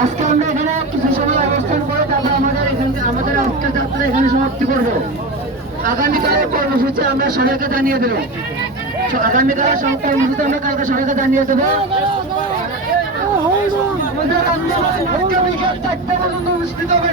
আজকে আমরা এখানে কিছু সময় অবস্থান করে আমাদের এখান আমাদের আজকের যাত্রা এখানে সমাপ্তি করব। আগামীকালের কর্মসূচি আমরা সবাইকে জানিয়ে দেবো। আগামীকালের কালকে সবাইকে জানিয়ে দেবো। আমাদের আন্দোলন অনুষ্ঠিত হবে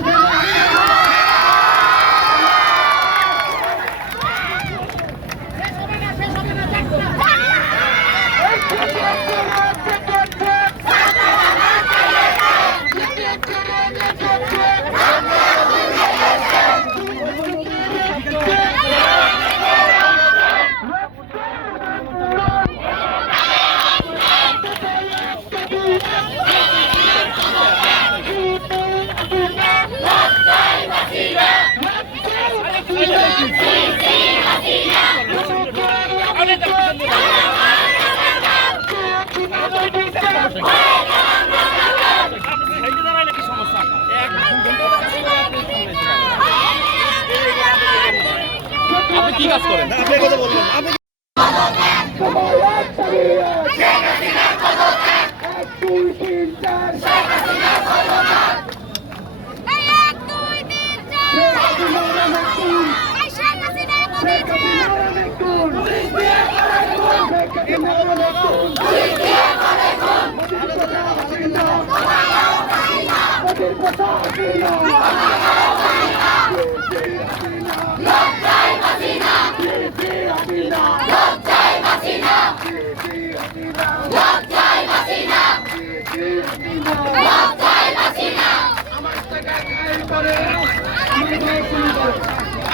কি কাজ করেন আপনি কথা বলবেন আপনি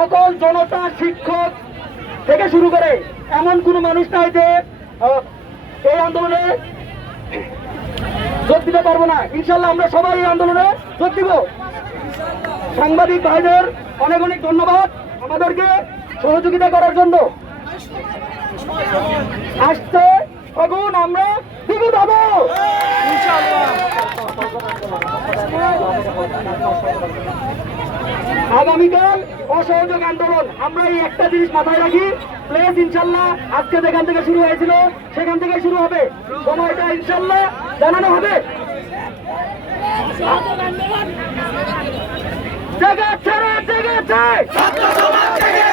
সকল জনতা, শিক্ষক থেকে শুরু করে এমন কোন মানুষ নাই যে এই আন্দোলনে যোগ দিতে পারব না। ইনশাল্লাহ আমরা সবাই এই আন্দোলনে যোগ দিব। সাংবাদিক ভাইদের অনেক অনেক ধন্যবাদ আমাদেরকে সহযোগিতা করার জন্য। আসছে তখন আমরা দ্বিগুণ হব আগামীকাল অসহযোগ আন্দোলন। আমরা এই একটা জিনিস মাথায় রাখি। প্লেস ইনশাল্লাহ আজকে যেখান থেকে শুরু হয়েছিল, সেখান থেকে শুরু হবে। সময়টা ইনশাল্লাহ জানানো হবে। জায়গা জেগেছে জায়গা জেগেছে